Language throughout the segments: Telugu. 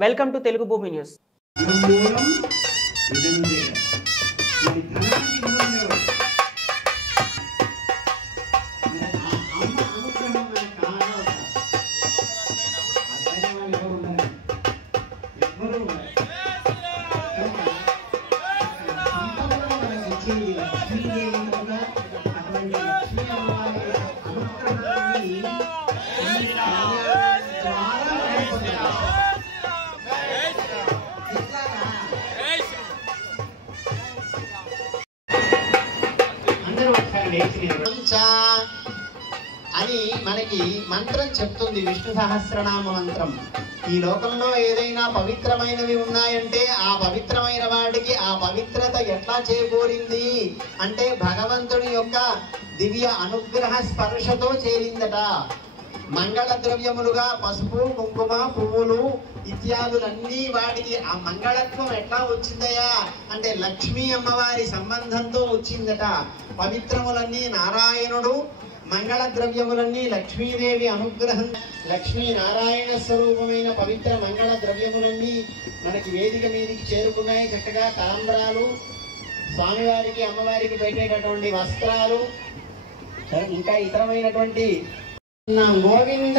వెల్కమ్ టు తెలుగు భూమి న్యూస్. అని మనకి మంత్రం చెప్తుంది, విష్ణు సహస్రనామ మంత్రం. ఈ లోకంలో ఏదైనా పవిత్రమైనవి ఉన్నాయంటే ఆ పవిత్రమైన వాటికి ఆ పవిత్రత ఎట్లా చేకూరింది అంటే భగవంతుని యొక్క దివ్య అనుగ్రహ స్పర్శతో చేరిందట. మంగళ ద్రవ్యములుగా పసుపు, కుంకుమ, పువ్వులు ఇత్యాదులన్నీ వాటికి ఆ మంగళత్వం ఎట్లా వచ్చిందయా అంటే లక్ష్మీ అమ్మవారి సంబంధంతో వచ్చిందట. పవిత్రములన్నీ నారాయణుడు, మంగళ ద్రవ్యములన్నీ లక్ష్మీదేవి అనుగ్రహం. లక్ష్మీ నారాయణ స్వరూపమైన పవిత్ర మంగళ ద్రవ్యములన్నీ మనకి వేదిక మీదికి చేరుకున్నాయి. చక్కగా తాంబ్రాలు, స్వామివారికి అమ్మవారికి పెట్టేటటువంటి వస్త్రాలు, ఇంకా ఇతరమైనటువంటి గోవింద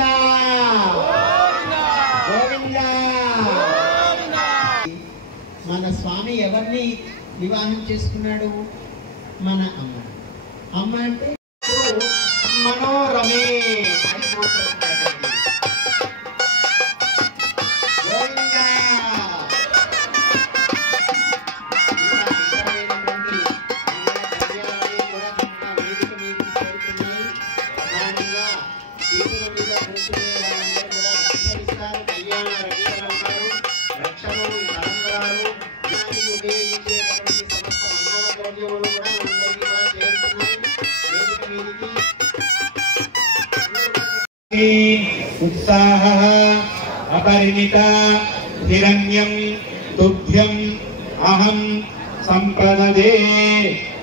గోవింద. మన స్వామి ఎవరిని వివాహం చేసుకున్నాడు? మన అమ్మ. అమ్మ అంటే మనోరమే. గోవింద. उत्साह अपरिमित हिरण्यं तुभ्यं अहं संप्रददे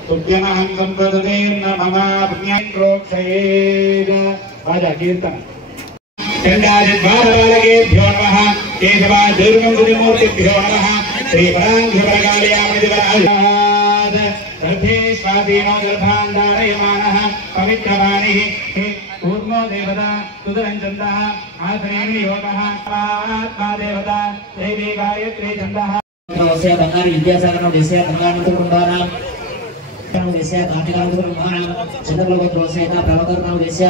तुभ्यमहं संप्रददे न मम पुण्यं प्रोक्षयेत्. आजा कीर्तन. चंडादिद्वारपालकेभ्यो नमः. केशवादिर्गुरुमूर्तिभ्यो नमः. श्रीपराङ्घ्रिपरकालयामदिवराजात् गर्भे स्वाधीनो गर्भान्धारयमानः पवित्रवाणिः कूर्मो देवता सुदरञ्चन्दः आसनेन योगः आत्मा देवता देवी गायत्री छन्दः. नमस्ते बंगारी विद्यासागर नमस्ते बंगारी कुटुंबानां नमस्ते कार्तिक कुटुंबानां चंद्रलोक नमस्ते प्रभाकर नमस्ते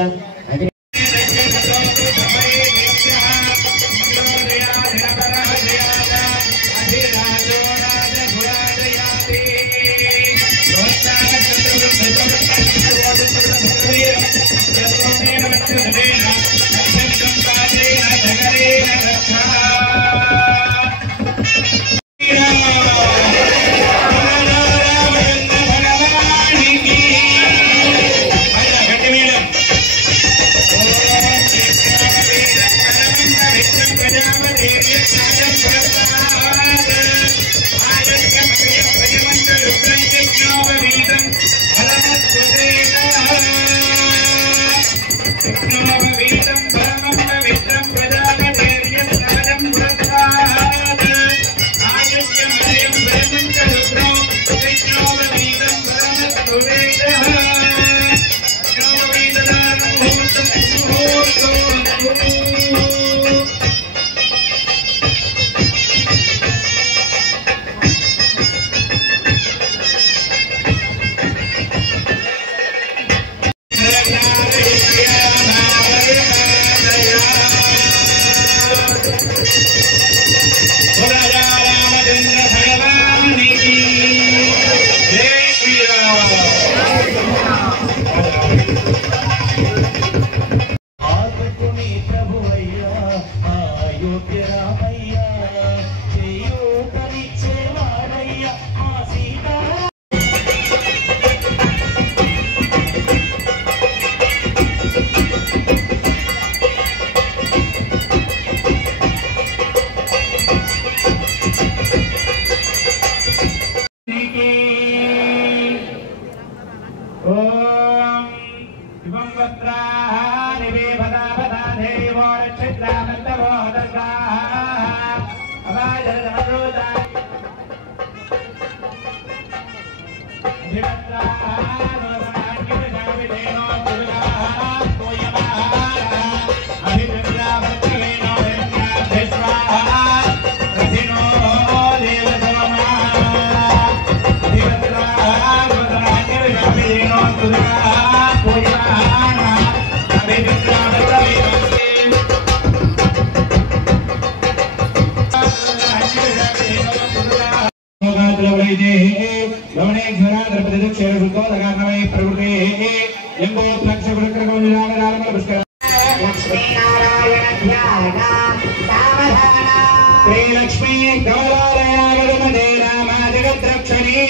श्रीलक्ष्मी कमलालयागमदे रामा जगद्रक्षणी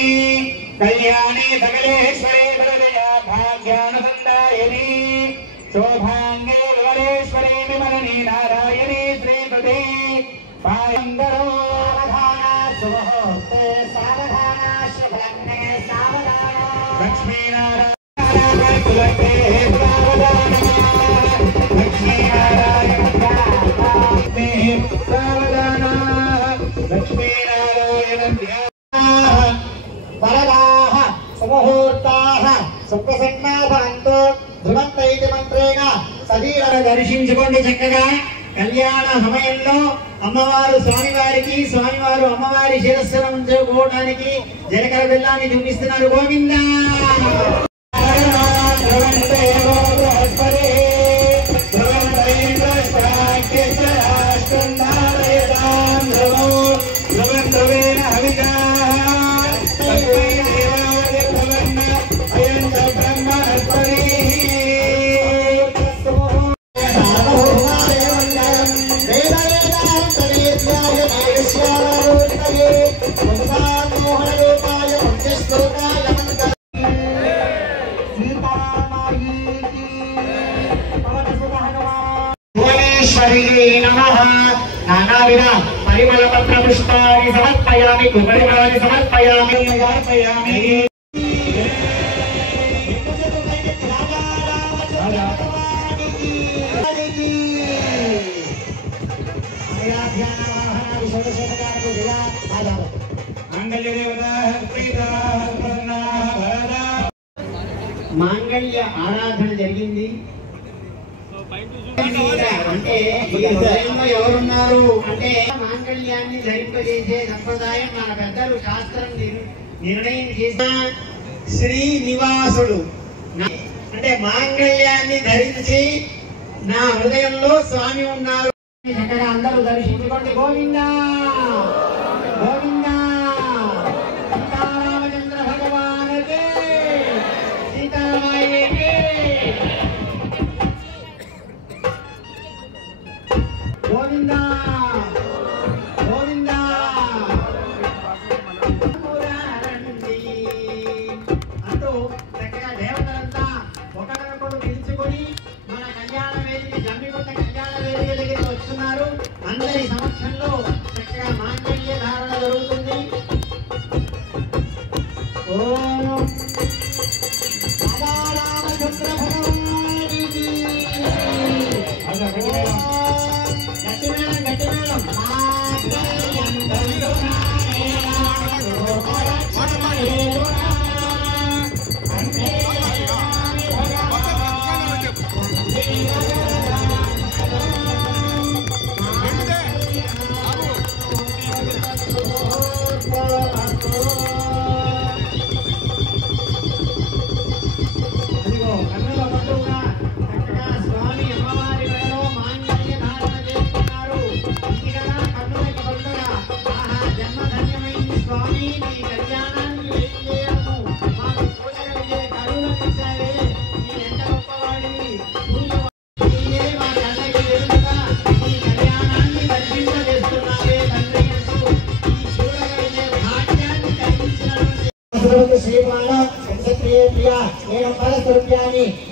कल्याणी सकलेश्वरी वरदया भाग्यानुसंदायिनी शोभांगे विमलेश्वरी विमलनी नारायणी श्रीपति पायंगरो सावधाना सुमुहूर्ते सावधाना शुभलग्ने सावधाना लक्ष्मी नारायण कुलते सावधाना लक्ष्मी नारायण सावधाना लक्ष्मी नारायण वरदाः सुमुहूर्ताः सुप्रसन्नाभवन्तु ధ్రువంతైతి మంత్రేణ సదీర దర్శించుకోండి. చక్కగా కళ్యాణ సమయంలో అమ్మవారు స్వామివారు అమ్మవారి శిరస్సును ఉంచుకోవడానికి జీలకర్ర బెల్లాన్ని చూపిస్తున్నారు. గోవింద नानाविध परिमलपत्र पुष्पाणि समर्पयामि कुमरिमलानि समर्पयामि समर्पयामि మాంగళ్య ఆరాధన జరిగింది. అంటే ఈ హృదయంలో ఎవరున్నారు అంటే మాంగళ్యాన్ని ధరింపజేసే సంప్రదాయం మన పెద్దలు శాస్త్రం నిర్ణయం చేసిన శ్రీనివాసుడు అంటే మాంగళ్యాన్ని ధరించి నా హృదయంలో స్వామి ఉన్నారు. అందరూ దర్శించుకోండి. గోవింద గోవింద సీతారామచంద్ర భగవానకే సీతామాయకే గోవింద గోవింద అంటూ చక్కగా దేవతలంతా ఒకరినొకరు పిలుచుకొని మన కళ్యాణ వేదిక జమ్మిగుంట కళ్యాణ వేదిక దగ్గరికి వస్తున్నారు. అందరి సమక్షంలో చక్కగా మాంగళ్య ధారణ జరుగుతుంది. ఓం రామచంద్ర భగవానికి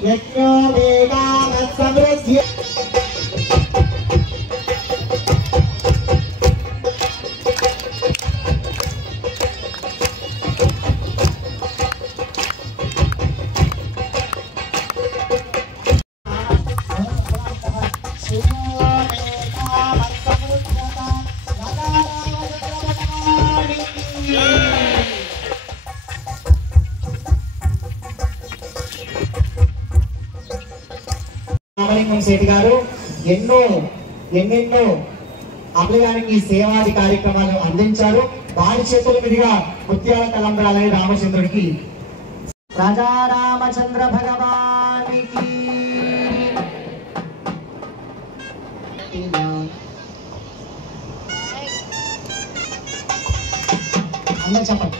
యజ్ఞో వేగా మత్సమృద్ధి రామలింగం శెట్టి గారు ఎన్నెన్నో అభియానికి సేవాది కార్యక్రమాలు అందించారు. వారి చేతుల మీదుగా ముత్యాల తలంబ్రాలని రామచంద్రుడికి రాజా రామచంద్ర భగవానికి అందరూ చెప్పండి.